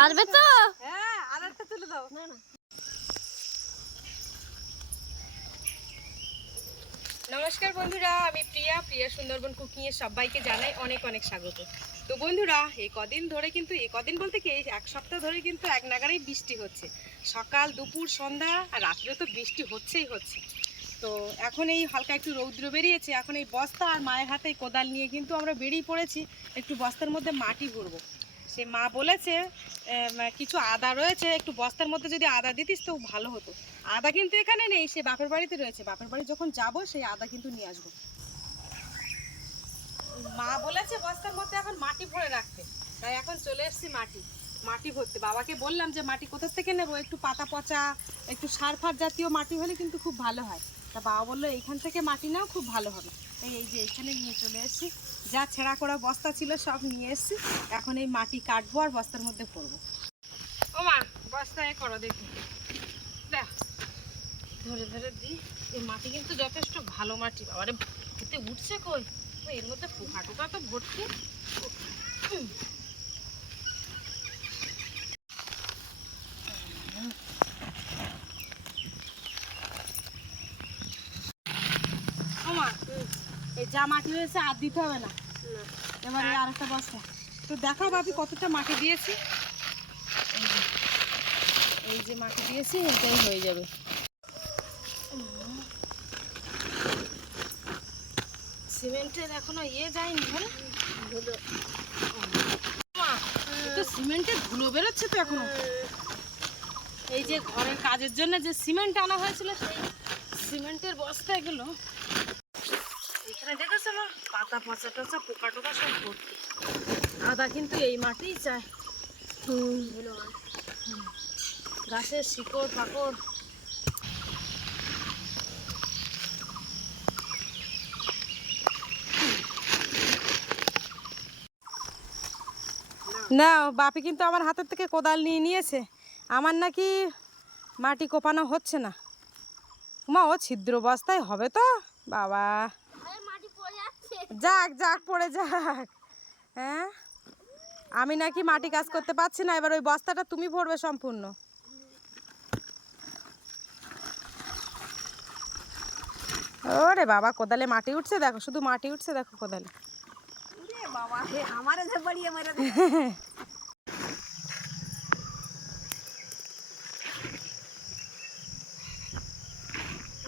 পারবে তো? হ্যাঁ আর তুলে দাও। না না। নমস্কার বন্ধুরা আমি প্রিয়া। প্রিয়া সুন্দরবন কুকিং এর সবাইকে জানাই অনেক অনেক স্বাগত। তো বন্ধুরা এই কদিন ধরে কিন্তু এই কদিন বলতে কি এই এক সপ্তাহ ধরে কিন্তু এক নাগারেই বৃষ্টি হচ্ছে। সকাল দুপুর সন্ধ্যা আর রাত্রে তো বৃষ্টি হচ্ছেই হচ্ছে। তো এখন এই হালকা একটু রৌদ্র বেরিয়েছে। এখন এই বস্তা আর মায়ের হাতে কোদাল নিয়ে কিন্তু আমরা বেরিয়ে পড়েছি। একটু বস্তার মধ্যে মাটি ভরবো। সে মা বলেছে কিছু আদা রয়েছে, একটু বস্তার মধ্যে যদি আদা দিতিস তো ভালো হতো। আদা কিন্তু এখানে নেই, সে বাপের বাড়িতে রয়েছে। বাপের বাড়ি যখন যাব, সেই আদা কিন্তু নিয়ে আসব। মা বলেছে বস্তার মধ্যে এখন মাটি ভরে রাখতে। তাই এখন চলে এসেছি মাটি মাটি ভরতে। বাবাকে বললাম যে, মাটি কোথা থেকে নেব? একটু পাতা পচা, একটু সার ফার জাতীয় মাটি হলে কিন্তু খুব ভালো হয়। তা বাবা বলল, এইখান থেকে মাটি নাও, খুব ভালো হবে। এই যে এখানে নিয়ে চলে এসেছি। যা ছেঁড়া করা বস্তা ছিল সব নিয়ে এসেছি। এখন এই মাটি কাটবো আর বস্তার মধ্যে পড়ব। ও মা বস্তায় করো দেখি। ধরে ধরে দিই। এই মাটি কিন্তু যথেষ্ট ভালো মাটি। বাবারে এতে উঠছে কই? এর মধ্যে পোকা টোকা তো ভর্তি হুম। ও মা, এই যা মাটি হয়েছে আর দিতে হবে না। এবারে আর একটা বস্তা। তো দেখাও ভাবি কতটা মাটি দিয়েছি। এই যে- মাটি দিয়েছি এটাই হয়ে যাবে। সিমেন্টের এখনও ইয়ে যায়নি বলে মা, তো সিমেন্টের ধুলো বেরোচ্ছে তো এখনও। এই যে ঘরের কাজের জন্য যে সিমেন্ট আনা হয়েছিল সেই সিমেন্টের বস্তা এগুলো আদা কিন্তু এই মাটিই চায় গাছের শিকড়, পাকড়। না, বাপি কিন্তু আমার হাতের থেকে কোদাল নিয়ে নিয়েছে। আমার নাকি মাটি কোপানো হচ্ছে না। মা ও ছিদ্র বস্তায় হবে তো? বাবা আরে মাটি পড়ে যাচ্ছে যাক যাক পড়ে যাক। হ্যাঁ? আমি নাকি মাটি কাজ করতে পারছি না এবার ওই বস্তাটা তুমি ভরবে সম্পূর্ণ। ওরে বাবা কোদালে মাটি উঠছে দেখো শুধু মাটি উঠছে দেখো কোদালে।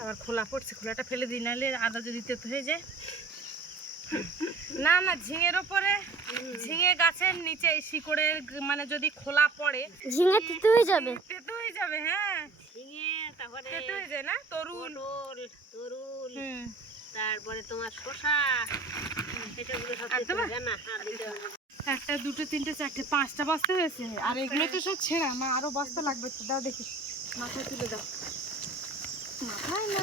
আবার খোলা পড়ছে খোলাটা ফেলে দিই নাহলে আদা যদি তেতো হয়ে যায়। না না ঝিঙের ওপরে ঝিঙে গাছের নিচে এই শিকড়ের মানে যদি খোলা পড়ে ঝিঙে তিতে হয়ে যাবে? তেতো হয়ে যাবে হ্যাঁ। ঝিঙে তারপরে তেতো হয়ে যায় না? তরুণ পটল তরুল তারপরে তোমার শসা সব হবে না। একটা দুটো তিনটে চারটে পাঁচটা বস্তা হয়েছে আর এগুলো তো সব ছেঁড়া মা আরও বস্তা লাগবে তো দাও দেখি। মাথায় তুলে দাও। মাথায় না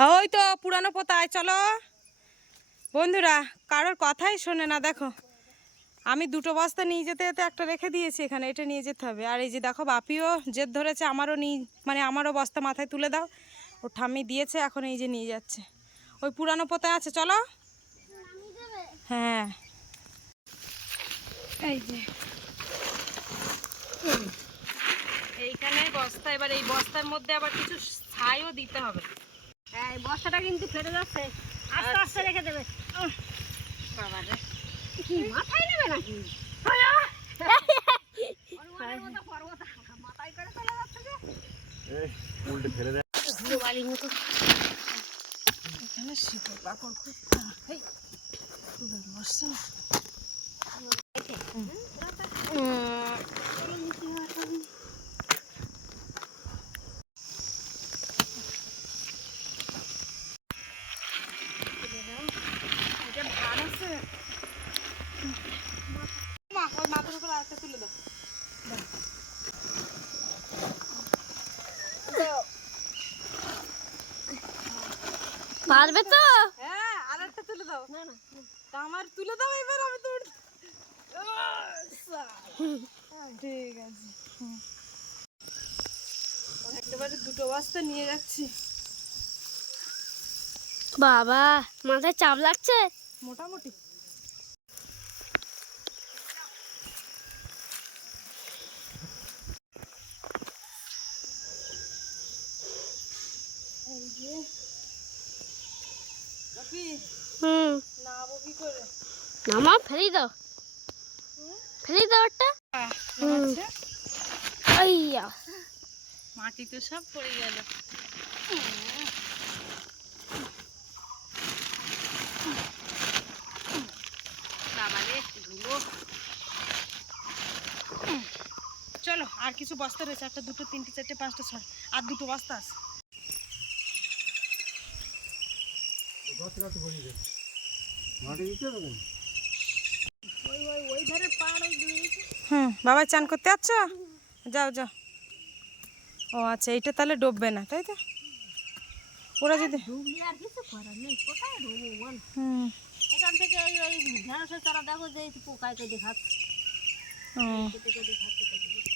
ওই তো পুরানো পোতায় চলো। বন্ধুরা, কারোর কথাই শোনে না, দেখো। আমি দুটো বস্তা নিয়ে যেতে যেতে একটা রেখে দিয়েছি এখানে, এটা নিয়ে যেতে হবে। আর এই যে দেখো, বাপিও জেদ ধরেছে, আমারও নিয়ে মানে আমারও বস্তা মাথায় তুলে দাও। ও ঠাম্মি দিয়েছে, এখন এই যে নিয়ে যাচ্ছে। ওই পুরানো পোতায় আছে, চলো। হ্যাঁ। এই যে। এইখানে বস্তা, এবার এই বস্তার মধ্যে আবার কিছু ছাইও দিতে হবে। হ্যাঁ এই বস্তাটা কিন্তু ফেটে যাচ্ছে। আস্তে আস্তে রেখে দেবে। বাবা রে কি মাথায় নেবে নাকি? উল্টে ফেলে দেয় ধুলো বালির মতো। এখানে শিকড় বাকড় খুব এই খুব বসছে না? তুলে দাও। পারবে তো? হ্যাঁ তুলে দাও। না না আমার তুলে দাও এবার আমি তো ঠিক আছে। একেবারে দুটো বস্তা নিয়ে যাচ্ছি। বাবা মাথায় চাপ লাগছে? মোটামুটি। হুম। নাবো কি করে? নামা ফেলি দাও। ফেলি দাও একটা। আইয়া। মাটি তো সব পড়ে গেল। ধুলো। চলো আর কিছু বস্তা রয়েছে। একটা দুটো তিনটে চারটে পাঁচটা ছয়। আর দুটো বস্তা আছে? হুম বাবা চান করতে যাচ্ছ? যাও যাও। ও আচ্ছা এইটা তাহলে ডুববে না তাই তো? ওরা যদি ডুবলি আর কিছু করার নেই কোথায় ডুবো বল হুম। এখান থেকে ওই ওই ঢেঁড়সের চারা দেখো যে এই পোকায় কেটে খাচ্ছে। ও। কেটে কেটে খাচ্ছে কেটে কেটে।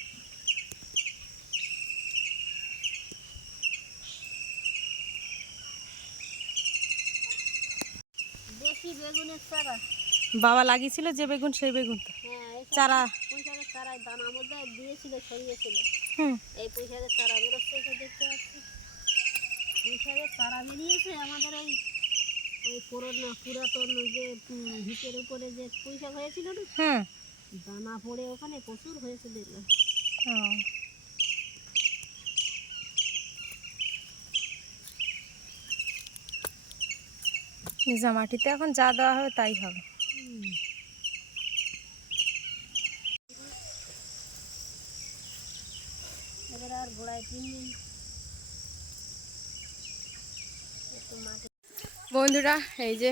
দেশি বেগুনের চারা বাবা লাগিয়েছিল যে বেগুন সেই বেগুন তো। হ্যাঁ এই চারা। চারায় দানার মধ্যে দিয়েছিল ছড়িয়েছিল। এই পুঁইশাকের চারা বেরোচ্ছে দেখতে পাচ্ছি। চারা বেরিয়েছে আমাদের ওই ওই পুরনো পুরাতন যে ভিটের উপরে যে পুঁইশাক হয়েছিল না? দানা পড়ে ওখানে প্রচুর হয়েছে দেখলাম। ভিজা মাটিতে এখন যা দেওয়া হবে তাই হবে। বন্ধুরা এই যে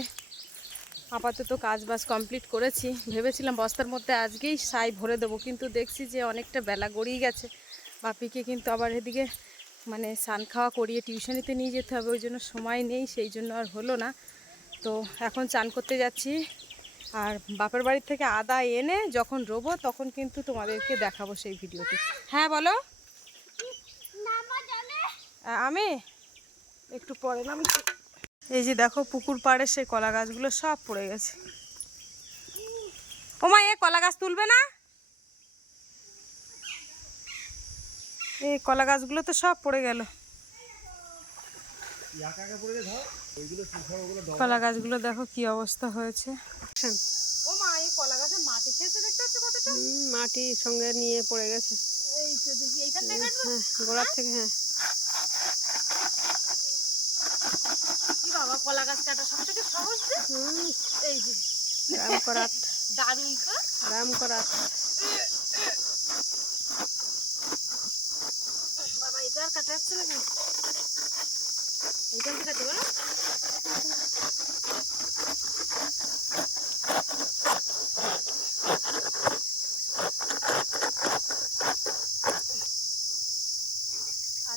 আপাতত কাজ বাজ কমপ্লিট করেছি। ভেবেছিলাম বস্তার মধ্যে আজকেই সাই ভরে দেবো কিন্তু দেখছি যে অনেকটা বেলা গড়িয়ে গেছে। বাপিকে কিন্তু আবার এদিকে মানে স্নান খাওয়া করিয়ে টিউশনিতে নিয়ে যেতে হবে ওই জন্য সময় নেই সেই জন্য আর হলো না। তো এখন চান করতে যাচ্ছি। আর বাপের বাড়ির থেকে আদা এনে যখন রোবো তখন কিন্তু তোমাদেরকে দেখাবো সেই ভিডিওতে হ্যাঁ বলো। আমি? একটু পরে নামছি এই যে দেখো, পুকুর পাড়ে সেই কলা গাছগুলো সব পড়ে গেছে। ও মা, এ কলা গাছ তুলবে না? এই কলা গাছগুলো তো সব পড়ে গেল। কলা গাছগুলো দেখো কি অবস্থা হয়েছে। ও মা এই কলা মাটি খেয়েছে দেখতে পাচ্ছ কতটা মাটি সঙ্গে নিয়ে পড়ে গেছে। এই তো দেখি এইখান থেকে হ্যাঁ গোড়ার থেকে হ্যাঁ। কি বাবা কলা গাছ কাটা সব থেকে সহজ যে? এই যে। রাম করাত দারুণ তো। রাম করাত বাবা এটা আর কাটা যাচ্ছে না কেন এইখান থেকে কাটবো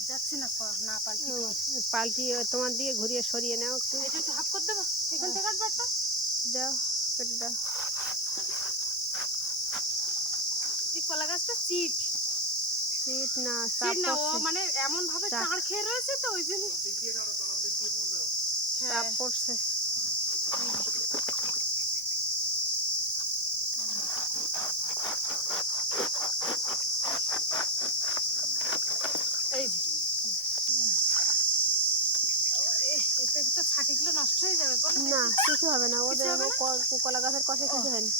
যাচ্ছি না না পাল্টি তোমার দিকে ঘুরিয়ে সরিয়ে নাও একটু। এটা একটু হাফ করে দেবো? এখান থেকে কাটবো দাও কেটে দাও। এই কলা গাছটা চিট। সিট না চিট না ও মানে এমন ভাবে। চাঁড় খেয়ে রয়েছে তো ওই জন্য। চাপ হ্যাঁ পড়ছে হয়ে না কিছু হবে না। ওদের কলা গাছের কাছে কিছু হয় না।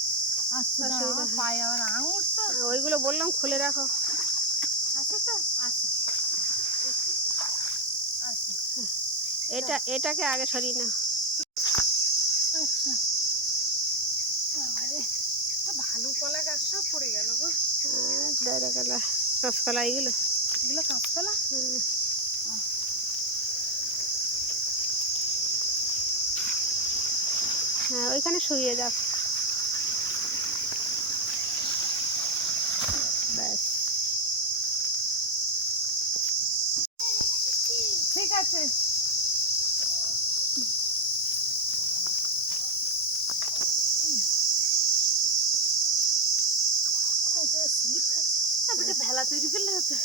আচ্ছা হয়। ওইগুলো বললাম খুলে রাখো আছে তো আছে আছে এটা এটাকে আগে সরিয়ে না আচ্ছা। ভালো কলা গাছ সব পড়ে গেল গো। দাদা কলা রসকলা এইগুলো। এগুলো কাঁচকলা। হ্যাঁ ওইখানে শুয়ে যাও ব্যাস ঠিক আছে তৈরি করলে হতো।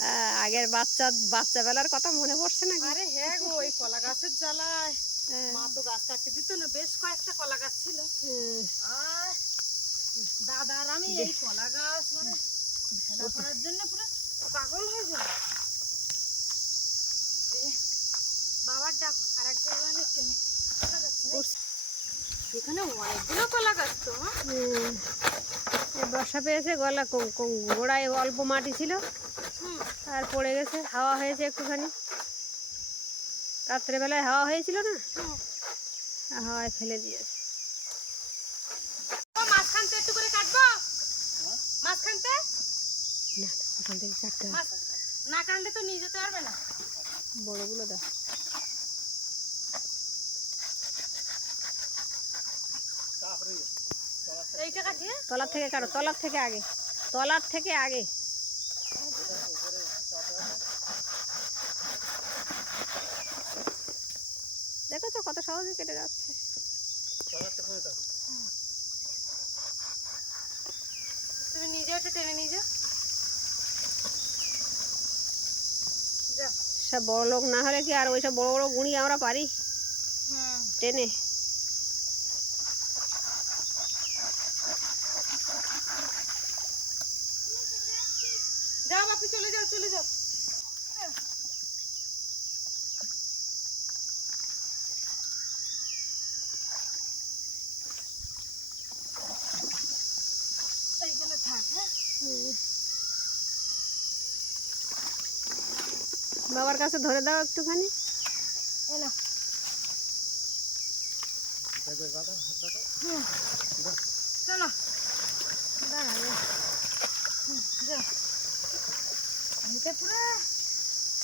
হ্যাঁ আগের বাচ্চা বাচ্চা বেলার কথা মনে পড়ছে নাকি? আরে হ্যাঁ গো ওই কলা গাছের জ্বালায়। হ্যাঁ। মা তো গাছ কাটতে দিত না বেশ কয়েকটা কলা গাছ ছিল। হুম, আর দাদা আর আমি এই কলা গাছ মানে ভেলা করার জন্য পুরো পাগল হয়ে এ, বাবার ডাক আর এক জায়গায় টেনে। না? এখানে অনেকগুলো কলা গাছ তো। মা হুম। এই বর্ষা পেয়েছে গলা গোড়ায় অল্প মাটি ছিল। আর পড়ে গেছে হাওয়া হয়েছে একটুখানি। রাত্রেবেলায় হাওয়া হয়েছিল না? হাওয়ায় ফেলে দিয়েছে। মাঝখানতে একটু করে কাটবো? মাঝখানতে না না ওখান থেকে কাটতে না কাটলে তো নিয়ে যেতে পারবে না। বড়গুলো দাও এইটা কাটিয়ে তলার থেকে কাটো তলার থেকে আগে তলার থেকে আগে। দেখো তো কত সহজে কেটে যাচ্ছে। তুমি নিজে টেনে যাও। সব বড় লোক না হলে কি আর ওইসব বড় বড় গুঁড়ি আমরা পারি? টেনে যাও বাপি চলে যাও চলে যাও এইখানে থাক হ্যাঁ হুম। বাবার কাছে ধরে দাও একটুখানি। চলো। পুরো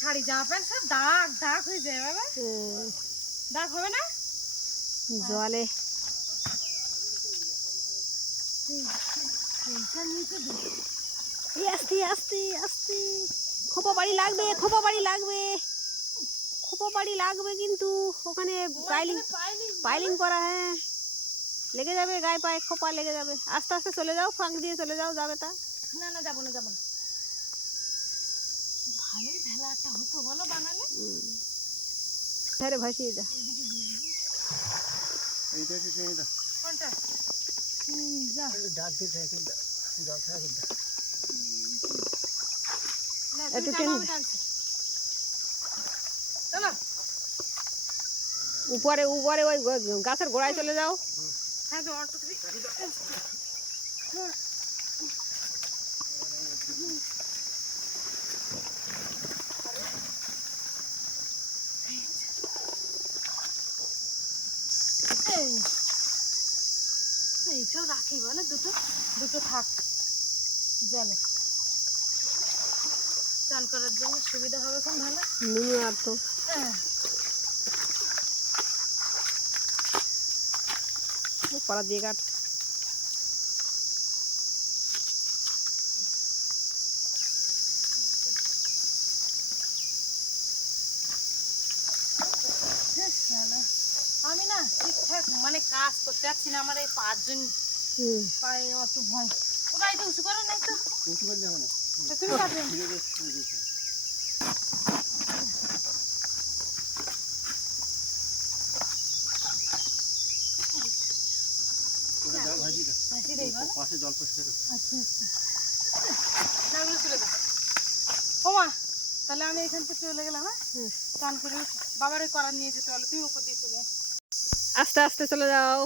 শাড়ি জামা প্যান্ট সব দাগ দাগ হয়ে যায় বাবা। দাগ হবে না? জলে। আস্তে আস্তে আস্তে। খোপা বাড়ি লাগবে খোপা বাড়ি লাগবে। খোপা বাড়ি লাগবে কিন্তু ওখানে পাইলিং পাইনি পাইলিং করা হ্যাঁ। লেগে যাবে গায়ে পায়ে খোপা লেগে যাবে। আস্তে আস্তে চলে যাও ফাঁক দিয়ে চলে যাও যাবে তা। না না যাব না যাব না। ভালোই ভেলাটা হতো বলো বানালে ধারে ভাসিয়ে যা। এইটা কি টেনে দাও কোনটা? ডাক দিয়ে সাইকেল দাও জল সাইকেল দাও না একটু টানো, উপরে উপরে ওই গাছের গোড়ায় চলে যাও। হ্যাঁ এইটাও রাখি বলে দুটো। দুটো থাক। জলে। চান করার জন্য সুবিধা হবে খুব ভালো? নুনু আর তো। হ্যাঁ। কড়া দিয়ে কাট। আমি না ঠিকঠাক মানে কাজ করতে পারছি না আমার এই পাঁচজন পায়ে অত ভয়। ওরা এটা উঁচু করো না তো। উঁচু করে যাব না। তাহলে আমি এখান থেকে চলে গেলাম হ্যাঁ চান করে বাবার করার নিয়ে যেতে হলো তুমি উপর দিয়ে আস্তে আস্তে চলে যাও,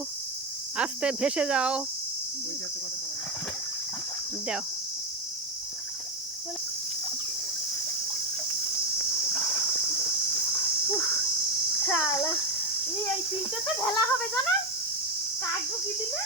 আস্তে ভেসে যাও। দাও। এই তিনটে তো ভেলা হবে জানা? কাঠ ঢুকি দিলে